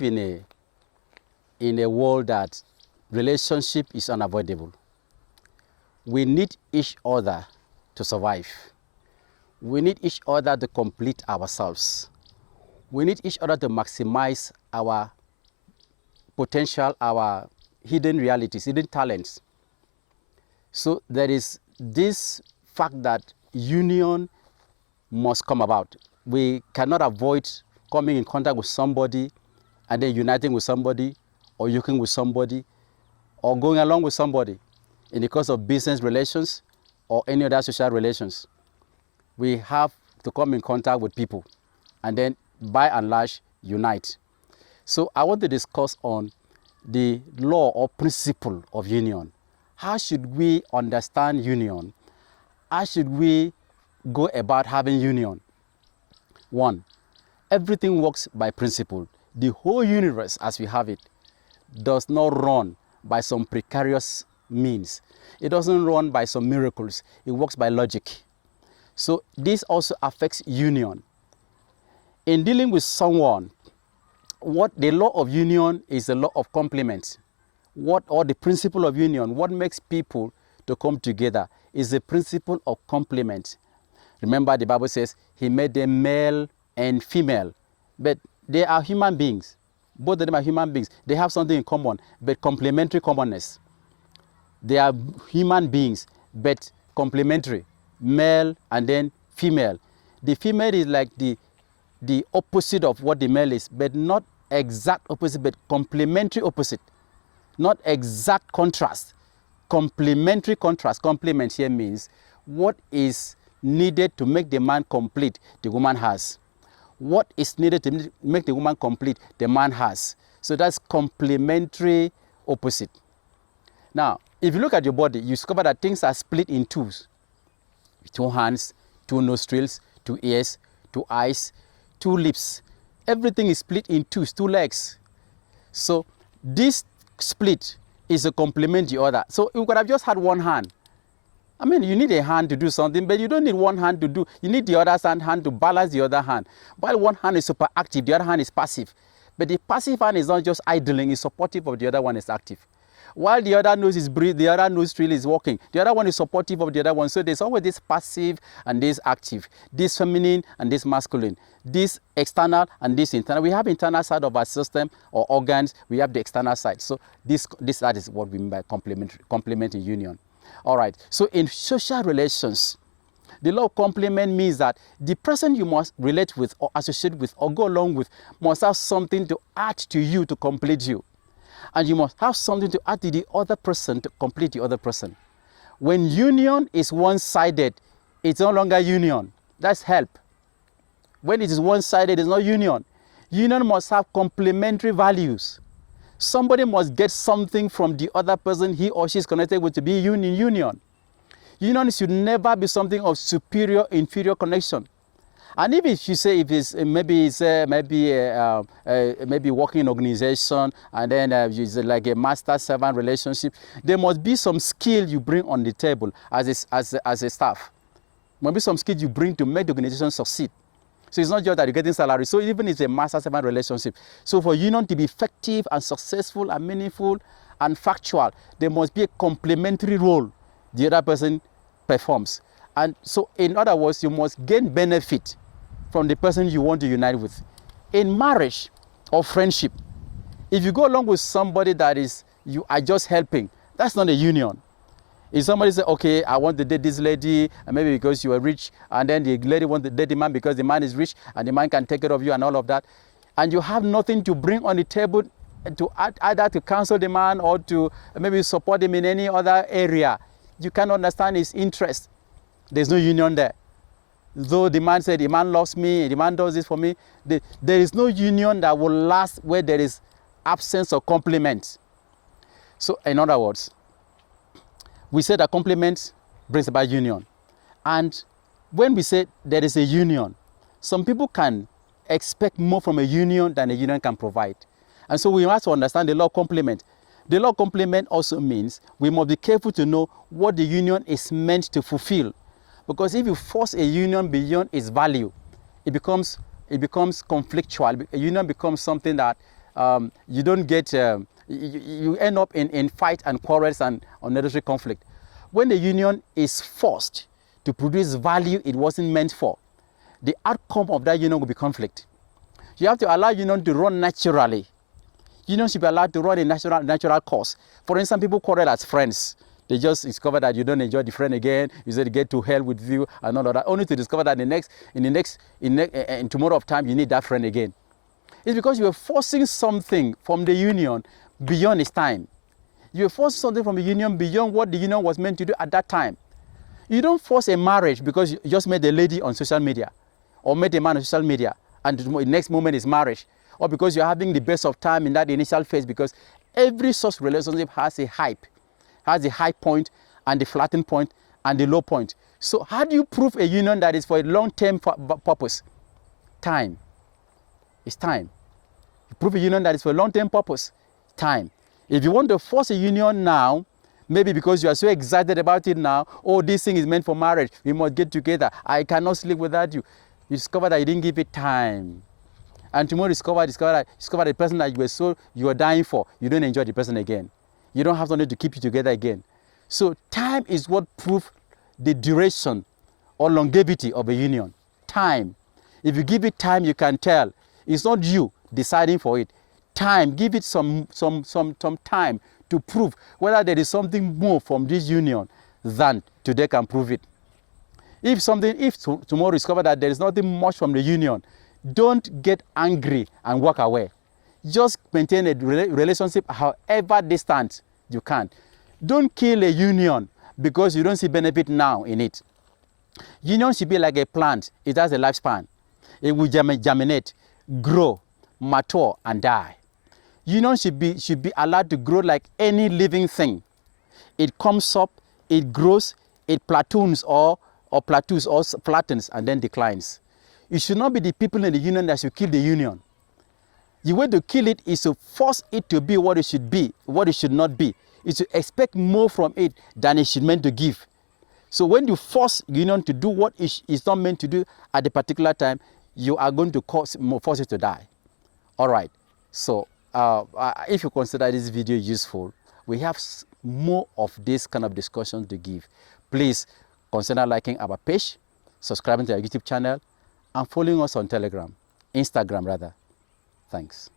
live in a world that relationship is unavoidable. We need each other to survive. We need each other to complete ourselves. We need each other to maximize our potential, our hidden realities, hidden talents. So there is this fact that union must come about. We cannot avoid coming in contact with somebody and then uniting with somebody or yoking with somebody or going along with somebody in the course of business relations or any other social relations. We have to come in contact with people and then by and large unite. So I want to discuss on the law or principle of union. How should we understand union? How should we go about having union? One, everything works by principle. The whole universe as we have it does not run by some precarious means. It doesn't run by some miracles. It works by logic. So this also affects union. In dealing with someone, what the law of union is the law of complement. Or the principle of union, what makes people to come together is the principle of complement. Remember, the Bible says he made them male and female, but they are human beings. Both of them are human beings. They have something in common, but complementary commonness. They are human beings, but complementary, male and then female. The female is like the opposite of what the male is, but not exact opposite, but complementary opposite. Not exact contrast, complementary contrast. Complement here means what is needed to make the man complete, the woman has. What is needed to make the woman complete, the man has. So that's complementary opposite. Now, if you look at your body, you discover that things are split in twos. 2 hands, 2 nostrils, 2 ears, 2 eyes, 2 lips. Everything is split in twos, 2 legs. So this split is a complement the other. So you could have just had 1 hand. I mean, you need a hand to do something, but you don't need 1 hand to do. You need the other hand to balance the other hand. While 1 hand is super active, the other hand is passive. But the passive hand is not just idling, it's supportive of the other one is active. While the other nose is breathing, the other nostril is working. The other one is supportive of the other one. So there's always this passive and this active, this feminine and this masculine, this external and this internal. We have internal side of our system or organs. We have the external side. So that is what we mean by complementary union. All right. So in social relations, the law of complement means that the person you must relate with or associate with or go along with must have something to add to you to complete you. And you must have something to add to the other person to complete the other person. When union is one-sided, it's no longer union. That's help. When it is one-sided, it's not union. Union must have complementary values. Somebody must get something from the other person he or she is connected with to be union. Union should never be something of superior-inferior connection. And if you say if it's maybe working in organization and then it's like a master-servant relationship, there must be some skill you bring on the table as a staff. There must be some skill you bring to make the organization succeed. So it's not just that you're getting salary. So even if it's a master-servant relationship, so for union to be effective and successful and meaningful and factual, there must be a complementary role the other person performs. And so in other words, you must gain benefit from the person you want to unite with. In marriage or friendship, if you go along with somebody that you are just helping, that's not a union. If somebody says, okay, I want to date this lady, and maybe because you are rich, and then the lady wants to date the man because the man is rich, and the man can take care of you and all of that, and you have nothing to bring on the table to either to counsel the man or to maybe support him in any other area, you cannot understand his interest. There's no union there. Though the man said, the man loves me, the man does this for me, there is no union that will last where there is absence of complement. So in other words, we say that complement brings about union. And when we say there is a union, some people can expect more from a union than a union can provide. And so we have to understand the law of complement. The law of complement also means we must be careful to know what the union is meant to fulfill. Because if you force a union beyond its value, it becomes conflictual. A union becomes something that you don't get, you end up in fight and quarrels and unnecessary conflict. When the union is forced to produce value it wasn't meant for, the outcome of that union will be conflict. You have to allow union to run naturally. Union should be allowed to run a natural course. For instance, people quarrel as friends. They just discover that you don't enjoy the friend again. You say get to hell with you and all of that, only to discover that in tomorrow of time you need that friend again. It's because you are forcing something from the union beyond its time. You are forcing something from the union beyond what the union was meant to do at that time. You don't force a marriage because you just met a lady on social media or met a man on social media and the next moment is marriage, or because you're having the best of time in that initial phase, because every such relationship has a hype, has a high point and the flattened point and the low point. So how do you prove a union that is for a long-term purpose? Time. It's time. You prove a union that is for a long-term purpose. Time. If you want to force a union now, maybe because you are so excited about it now, oh, this thing is meant for marriage, we must get together, I cannot sleep without you. You discover that you didn't give it time. And tomorrow discover the person that you were dying for, you don't enjoy the person again. You don't have something to keep you together again. So time is what proves the duration or longevity of a union. Time. If you give it time, you can tell. It's not you deciding for it. Time. Give it some time to prove whether there is something more from this union than today can prove it. If tomorrow discover that there is nothing much from the union, don't get angry and walk away. Just maintain a relationship however distant you can. Don't kill a union because you don't see benefit now in it. Union should be like a plant. It has a lifespan. It will germinate, grow, mature, and die. Union should be allowed to grow like any living thing. It comes up, it grows, it platoons or flattens and then declines. It should not be the people in the union that should kill the union. The way to kill it is to force it to be what it should be, what it should not be. It's to expect more from it than it should meant to give. So when you force union to do what it is not meant to do at a particular time, you are going to force it to die. All right. So if you consider this video useful, we have more of this kind of discussion to give. Please consider liking our page, subscribing to our YouTube channel, and following us on Instagram rather. Thanks.